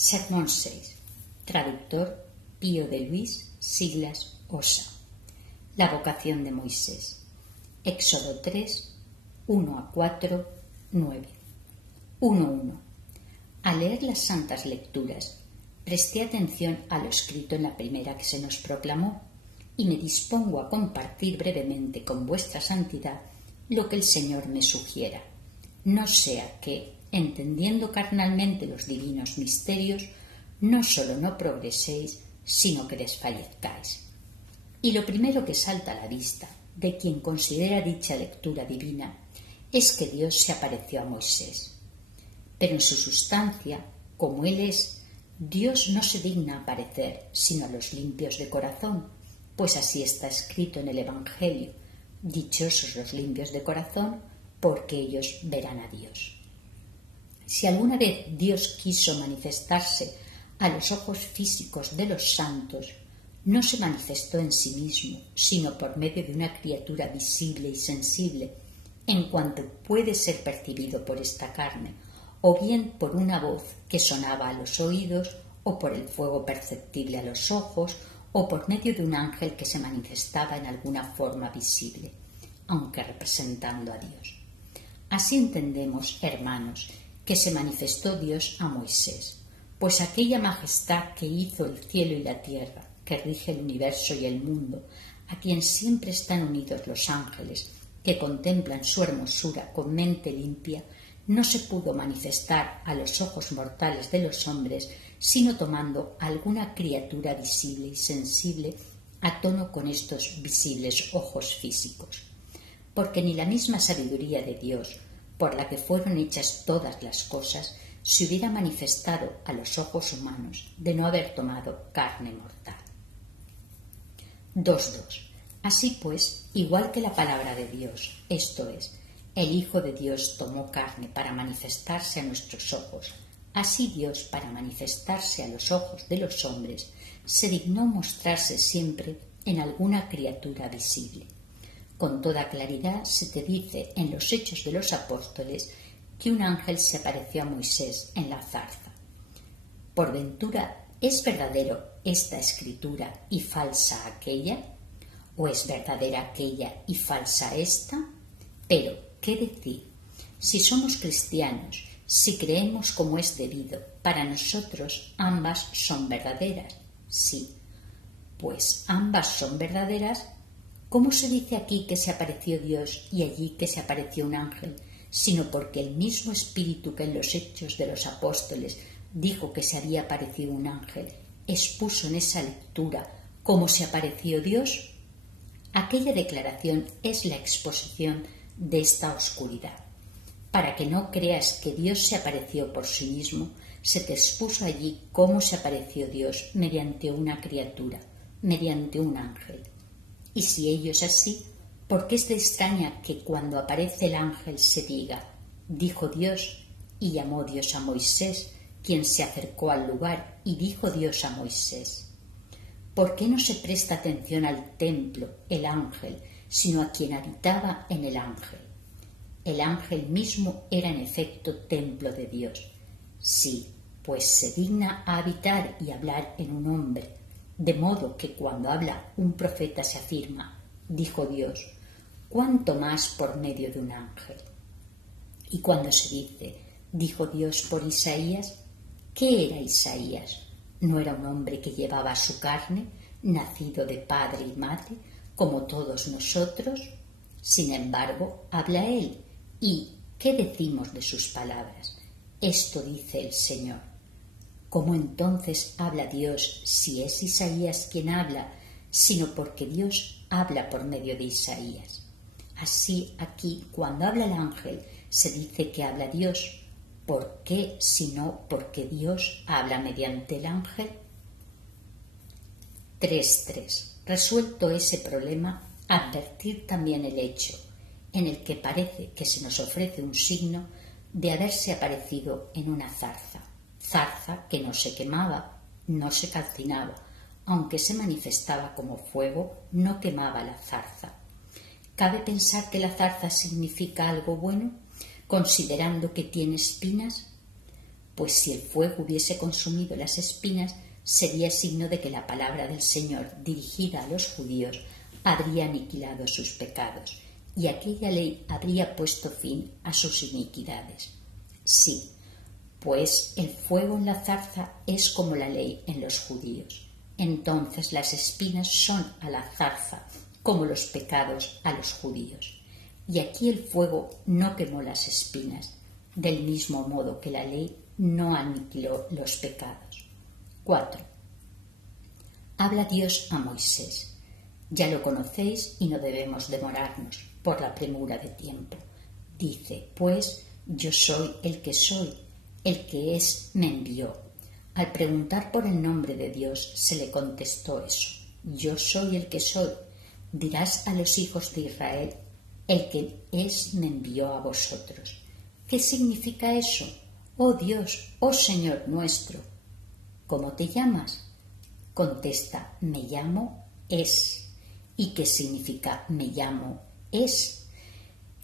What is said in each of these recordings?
Sermón 6. Traductor Pío de Luis, siglas OSA. La vocación de Moisés. Éxodo 3, 1-4, 9. 1.1. Al leer las santas lecturas, presté atención a lo escrito en la primera que se nos proclamó y me dispongo a compartir brevemente con vuestra santidad lo que el Señor me sugiera, no sea que, entendiendo carnalmente los divinos misterios, no sólo no progreséis, sino que desfallezcáis. Y lo primero que salta a la vista de quien considera dicha lectura divina es que Dios se apareció a Moisés. Pero en su sustancia, como Él es, Dios no se digna aparecer sino a los limpios de corazón, pues así está escrito en el Evangelio: dichosos los limpios de corazón, porque ellos verán a Dios. Si alguna vez Dios quiso manifestarse a los ojos físicos de los santos, no se manifestó en sí mismo, sino por medio de una criatura visible y sensible, en cuanto puede ser percibido por esta carne, o bien por una voz que sonaba a los oídos, o por el fuego perceptible a los ojos, o por medio de un ángel que se manifestaba en alguna forma visible, aunque representando a Dios. Así entendemos, hermanos, que se manifestó Dios a Moisés, pues aquella majestad que hizo el cielo y la tierra, que rige el universo y el mundo, a quien siempre están unidos los ángeles, que contemplan su hermosura con mente limpia, no se pudo manifestar a los ojos mortales de los hombres, sino tomando alguna criatura visible y sensible a tono con estos visibles ojos físicos. Porque ni la misma sabiduría de Dios, por la que fueron hechas todas las cosas, se hubiera manifestado a los ojos humanos de no haber tomado carne mortal. 2.2. Así pues, igual que la palabra de Dios, esto es, el Hijo de Dios tomó carne para manifestarse a nuestros ojos, así Dios, para manifestarse a los ojos de los hombres, se dignó mostrarse siempre en alguna criatura visible. Con toda claridad se te dice en los Hechos de los Apóstoles que un ángel se apareció a Moisés en la zarza. ¿Por ventura es verdadero esta escritura y falsa aquella? ¿O es verdadera aquella y falsa esta? Pero, ¿qué decir? Si somos cristianos, si creemos como es debido, para nosotros ambas son verdaderas. Sí, pues ambas son verdaderas. ¿Cómo se dice aquí que se apareció Dios y allí que se apareció un ángel? Sino porque el mismo Espíritu que en los Hechos de los Apóstoles dijo que se había aparecido un ángel, expuso en esa lectura cómo se apareció Dios. Aquella declaración es la exposición de esta oscuridad. Para que no creas que Dios se apareció por sí mismo, se te expuso allí cómo se apareció Dios mediante una criatura, mediante un ángel. Y si ello es así, ¿por qué es de extraña que cuando aparece el ángel se diga: dijo Dios, y llamó Dios a Moisés, quien se acercó al lugar, y dijo Dios a Moisés? ¿Por qué no se presta atención al templo, el ángel, sino a quien habitaba en el ángel? El ángel mismo era en efecto templo de Dios. Sí, pues se digna a habitar y hablar en un hombre, de modo que cuando habla un profeta se afirma: dijo Dios, cuánto más por medio de un ángel. Y cuando se dice: dijo Dios por Isaías, ¿qué era Isaías? ¿No era un hombre que llevaba su carne, nacido de padre y madre, como todos nosotros? Sin embargo, habla él. ¿Y qué decimos de sus palabras? Esto dice el Señor. ¿Cómo entonces habla Dios si es Isaías quien habla, sino porque Dios habla por medio de Isaías? Así aquí, cuando habla el ángel, se dice que habla Dios. ¿Por qué, sino porque Dios habla mediante el ángel? 3.3. Resuelto ese problema, advertir también el hecho en el que parece que se nos ofrece un signo de haberse aparecido en una zarza que no se quemaba, no se calcinaba, aunque se manifestaba como fuego, no quemaba la zarza. ¿Cabe pensar que la zarza significa algo bueno, considerando que tiene espinas? pues si el fuego hubiese consumido las espinas, sería signo de que la palabra del Señor, dirigida a los judíos, habría aniquilado sus pecados, y aquella ley habría puesto fin a sus iniquidades. Sí, pues el fuego en la zarza es como la ley en los judíos. Entonces las espinas son a la zarza como los pecados a los judíos. Y aquí el fuego no quemó las espinas, del mismo modo que la ley no aniquiló los pecados. 4. Habla Dios a Moisés. Ya lo conocéis y no debemos demorarnos por la premura de tiempo. Dice, pues, yo soy, el que es me envió. Al preguntar por el nombre de Dios se le contestó eso. Yo soy el que soy. Dirás a los hijos de Israel, el que es me envió a vosotros. ¿Qué significa eso? Oh Dios, oh Señor nuestro. ¿Cómo te llamas? Contesta, me llamo Es. ¿Y qué significa me llamo Es?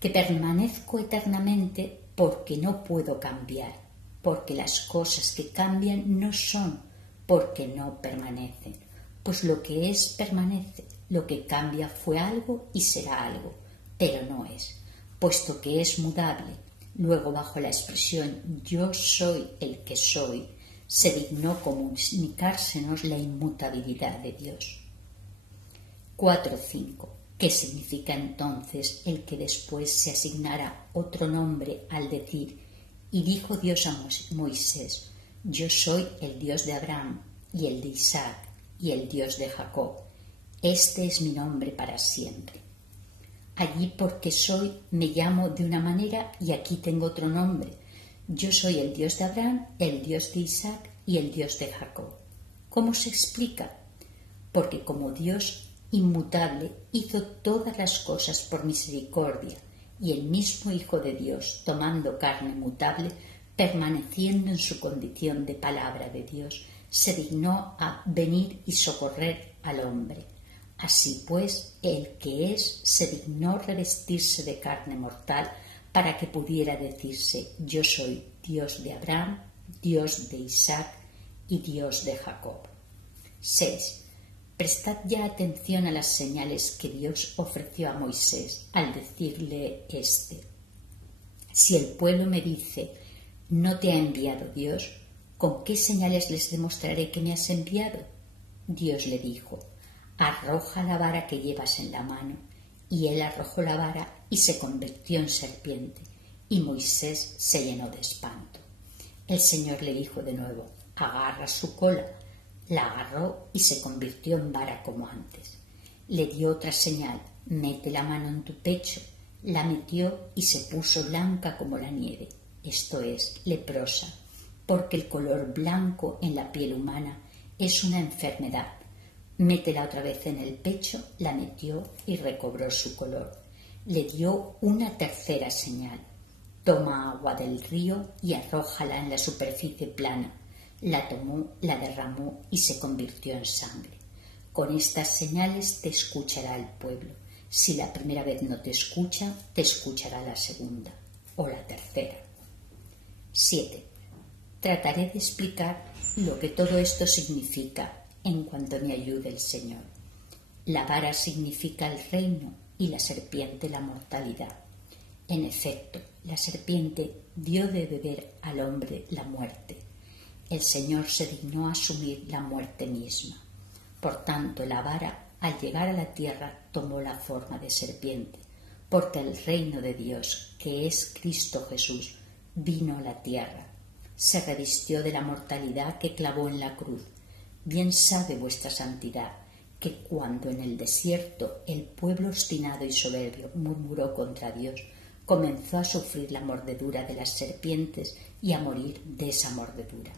Que permanezco eternamente porque no puedo cambiar, porque las cosas que cambian no son, porque no permanecen. Pues lo que es permanece, lo que cambia fue algo y será algo, pero no es, puesto que es mudable. Luego, bajo la expresión yo soy el que soy, se dignó comunicársenos la inmutabilidad de Dios. 4.5. ¿Qué significa entonces el que después se asignara otro nombre al decir, y dijo Dios a Moisés, yo soy el Dios de Abraham y el de Isaac y el Dios de Jacob, este es mi nombre para siempre? Allí porque soy me llamo de una manera y aquí tengo otro nombre. Yo soy el Dios de Abraham, el Dios de Isaac y el Dios de Jacob. ¿Cómo se explica? Porque como Dios inmutable hizo todas las cosas por misericordia, y el mismo Hijo de Dios, tomando carne mutable, permaneciendo en su condición de palabra de Dios, se dignó a venir y socorrer al hombre. Así pues, el que es se dignó revestirse de carne mortal para que pudiera decirse, yo soy Dios de Abraham, Dios de Isaac y Dios de Jacob. 6. Prestad ya atención a las señales que Dios ofreció a Moisés al decirle si el pueblo me dice, ¿no te ha enviado Dios? ¿Con qué señales les demostraré que me has enviado? Dios le dijo, arroja la vara que llevas en la mano. Y él arrojó la vara y se convirtió en serpiente, y Moisés se llenó de espanto. El Señor le dijo de nuevo, agarra su cola. La agarró y se convirtió en vara como antes. Le dio otra señal, mete la mano en tu pecho. La metió y se puso blanca como la nieve, esto es, leprosa, porque el color blanco en la piel humana es una enfermedad. Métela otra vez en el pecho, la metió y recobró su color. Le dio una tercera señal, toma agua del río y arrójala en la superficie plana. La tomó, la derramó y se convirtió en sangre. Con estas señales te escuchará el pueblo. Si la primera vez no te escucha, te escuchará la segunda o la tercera. 7. Trataré de explicar lo que todo esto significa en cuanto me ayude el Señor. La vara significa el reino y la serpiente la mortalidad. En efecto, la serpiente dio de beber al hombre la muerte. El Señor se dignó a asumir la muerte misma. Por tanto, la vara, al llegar a la tierra, tomó la forma de serpiente, porque el reino de Dios, que es Cristo Jesús, vino a la tierra. Se revistió de la mortalidad que clavó en la cruz. Bien sabe vuestra santidad que cuando en el desierto el pueblo obstinado y soberbio murmuró contra Dios, comenzó a sufrir la mordedura de las serpientes y a morir de esa mordedura.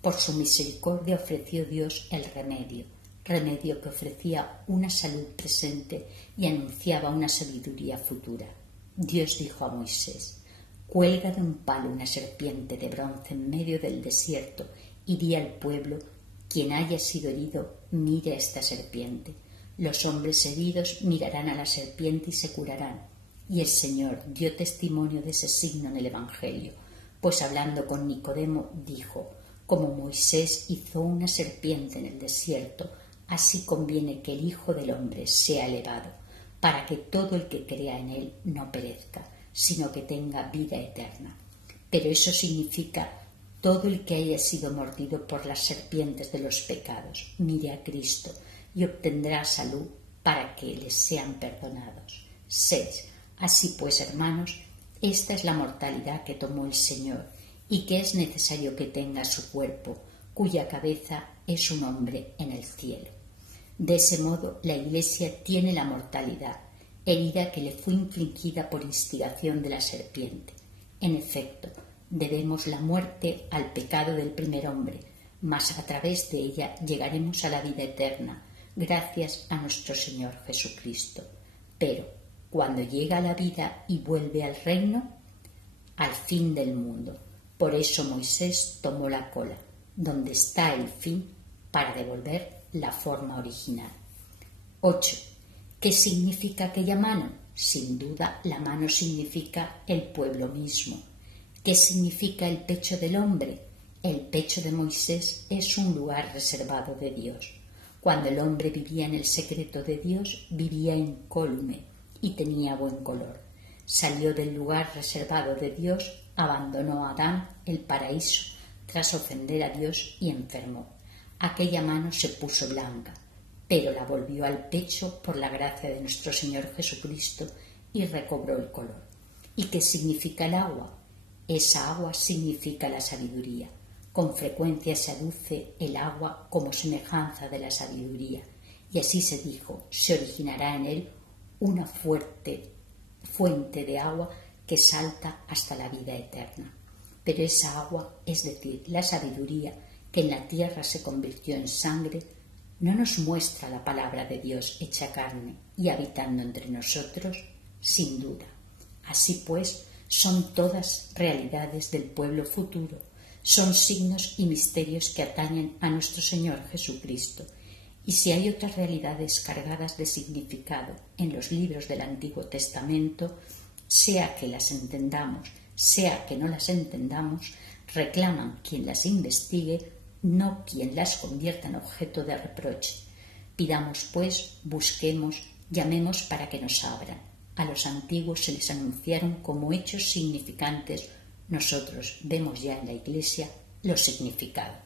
Por su misericordia ofreció Dios el remedio que ofrecía una salud presente y anunciaba una sabiduría futura. Dios dijo a Moisés, cuelga de un palo una serpiente de bronce en medio del desierto y di al pueblo, quien haya sido herido, mire a esta serpiente. Los hombres heridos mirarán a la serpiente y se curarán. Y el Señor dio testimonio de ese signo en el Evangelio, pues hablando con Nicodemo dijo: como Moisés hizo una serpiente en el desierto, así conviene que el Hijo del Hombre sea elevado, para que todo el que crea en él no perezca, sino que tenga vida eterna. Pero eso significa todo el que haya sido mordido por las serpientes de los pecados, mire a Cristo y obtendrá salud para que les sean perdonados. 6. Así pues, hermanos, esta es la mortalidad que tomó el Señor y que es necesario que tenga su cuerpo, cuya cabeza es un hombre en el cielo. De ese modo, la Iglesia tiene la mortalidad, herida que le fue infligida por instigación de la serpiente. En efecto, debemos la muerte al pecado del primer hombre, mas a través de ella llegaremos a la vida eterna, gracias a nuestro Señor Jesucristo. Pero, cuando llega la vida y vuelve al reino, al fin del mundo. Por eso Moisés tomó la cola, donde está el fin, para devolver la forma original. 8. ¿Qué significa aquella mano? Sin duda, la mano significa el pueblo mismo. ¿Qué significa el pecho del hombre? El pecho de Moisés es un lugar reservado de Dios. Cuando el hombre vivía en el secreto de Dios, vivía incólume y tenía buen color. Salió del lugar reservado de Dios, abandonó a Adán el paraíso tras ofender a Dios y enfermó. Aquella mano se puso blanca, pero la volvió al pecho por la gracia de nuestro Señor Jesucristo y recobró el color. ¿Y qué significa el agua? Esa agua significa la sabiduría. Con frecuencia se aduce el agua como semejanza de la sabiduría, y así se dijo: se originará en él una fuerte fuente de agua que salta hasta la vida eterna. Pero esa agua, es decir, la sabiduría que en la tierra se convirtió en sangre, ¿no nos muestra la palabra de Dios hecha carne y habitando entre nosotros? Sin duda. Así pues, son todas realidades del pueblo futuro, son signos y misterios que atañen a nuestro Señor Jesucristo. Y si hay otras realidades cargadas de significado en los libros del Antiguo Testamento, sea que las entendamos, sea que no las entendamos, reclaman quien las investigue, no quien las convierta en objeto de reproche. Pidamos, pues, busquemos, llamemos para que nos abran. A los antiguos se les anunciaron como hechos significantes. Nosotros vemos ya en la Iglesia los significados.